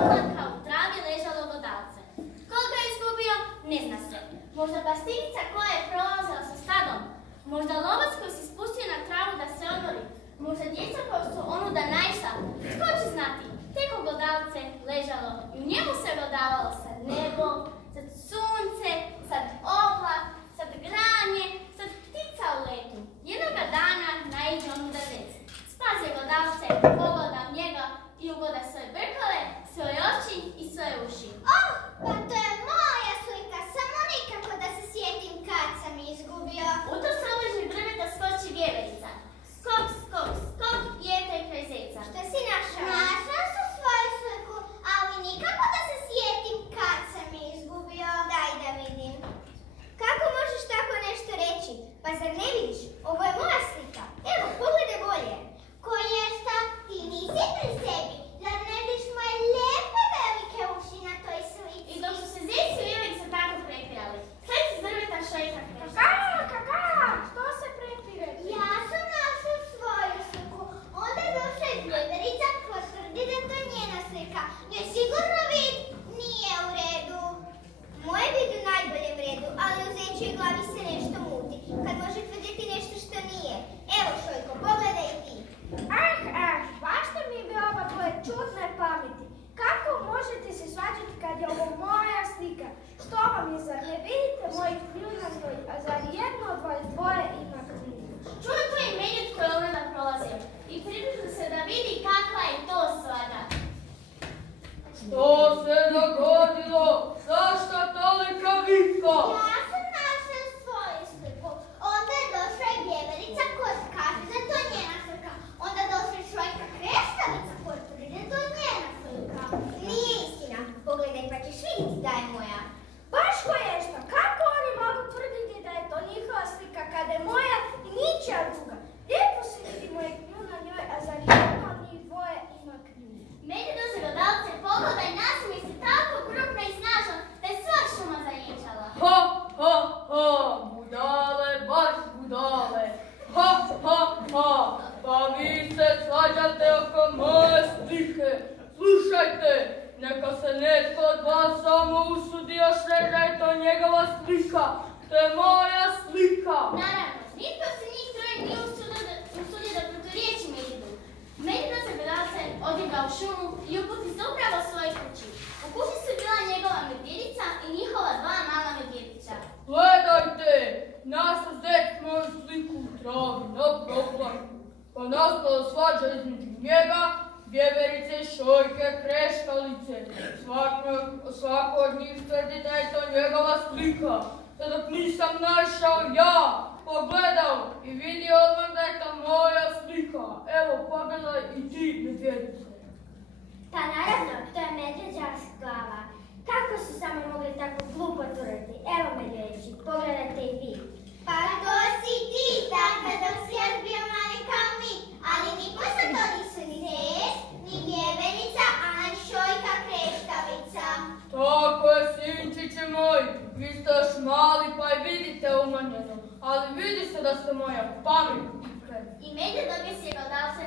oblaka u travi ležalo glodavce. Ko ga je izgubio, ne zna se. Možda pastinica koja je prolazila sa stadom. Možda lovac koji se spustio na travu da se odmori. Možda djeca koja su onuda naišla. Tko će znati? Tek glodavce ležalo i u njemu se glodavalo sad nebo, sad sunce, sad oblak, sad granje, sad ptica u letu. Jednoga dana naiđe onuda zec. Spazi glodavce, pogleda u njega i ugoda svoje brkale, svoje oči i svoje uši. Oh, pa to je moja slika, samo nikako da se sjetim kad sam izgubio. U to se uleži drveta skoči vjeverica. Skok, skok, skok i eto je kraj zeca. Što si našao? Našao sam svoju sliku, ali nikako da se sjetim kad sam izgubio. Daj da vidim. Kako možeš tako nešto reći? Pa zar ne vidiš? Ovo je moja slika. Evo, pogledaj bolje. Koješta, ti nisi pri sebi. Zar ne vidiš moje lijepe velike uši na toj slici? I dok su se zec i vjeverica tako prepirali, sled iz drveta šojka krešta. Kaka, što se prepirete? Ja sam našla svoju sliku. Onda je došla iz vjeverica koja tvrdi da to je njena slika. Njoj sigurno vid nije u redu. Moje vid u najboljem redu, ali u zečjoj glavi se nešto muti. Kad može tvrditi nešto što nije. Evo Šojko, pogledaj i ti. Baš ste mi oba tvoje čudne pameti. Kako možete se svađati kad je ovo moja slika? Što vam je, zar ne vidite mojih kljuna stoji, a zar jedno od vas dvoje ima kljuna? Čujte i medvjed koji je onuda prolazio i približio se da vidi kakva je to svađa. Što se dogodilo? Zašto tolika vika? Ja sam našla svoju sliku. Onda je došla i vjeverica koja kaže da to je njena slika. Onda je došla i Šojka Kreštavica koja tvrdi da to je njena slika. Nije istina. Pogledaj pa ćeš vidjeti da je moja. Baš koješta, kako oni mogu tvrditi da je to njihova slika kada je moja i ničija druga? Lijepo se vidi moje kljuna na njoj, a zar jedno od njih dvoje ima kljuna? Medvjed uze glodavce, pogleda i nasmije se tako krupno i snažno da je sva šuma zajenčala. Ha, ha, ha, budale, baš budale. Ha, ha, ha, pa vi se svađate oko moje slike. Slušajte, neka se netko od vas samo usudi još reći da je to njegova slika. To je moja slika. Naravno, nitko se njih troje nije usudio da proturječi medvjedu. Medvjed uze glodavce, odjega u šumu i uputi se upravo svojoj kući. U kući su bila njegova medvjedica i njihova dva mala medvjedića. Gledajte, našao zec moju sliku u travi na proplaku. Pa nastala svađa između njega, vjeverice i Šojke Kreštalice. Svako od njih tvrdi da je to njegova slika. Te dok nisam našao ja, pogledao i vidio odmah da je to moja slika. Evo, pogledaj i ti, medvjedice. Pa naravno, to je medvjeđa glava. Kako su samo mogli tako glupo tvrditi? Evo medvjedići, pogledajte i vi. Pa to si ti, dakle dok si još bio mali kao mi. Ali nipošto to nisu ni zec, ni vjeverica, a ni Šojka Kreštavica. Tako je, sinčići moji, vi ste još mali pa i vidite umanjeno, ali vidi se da ste moja pamet i krep. I medvjed objesio glodavce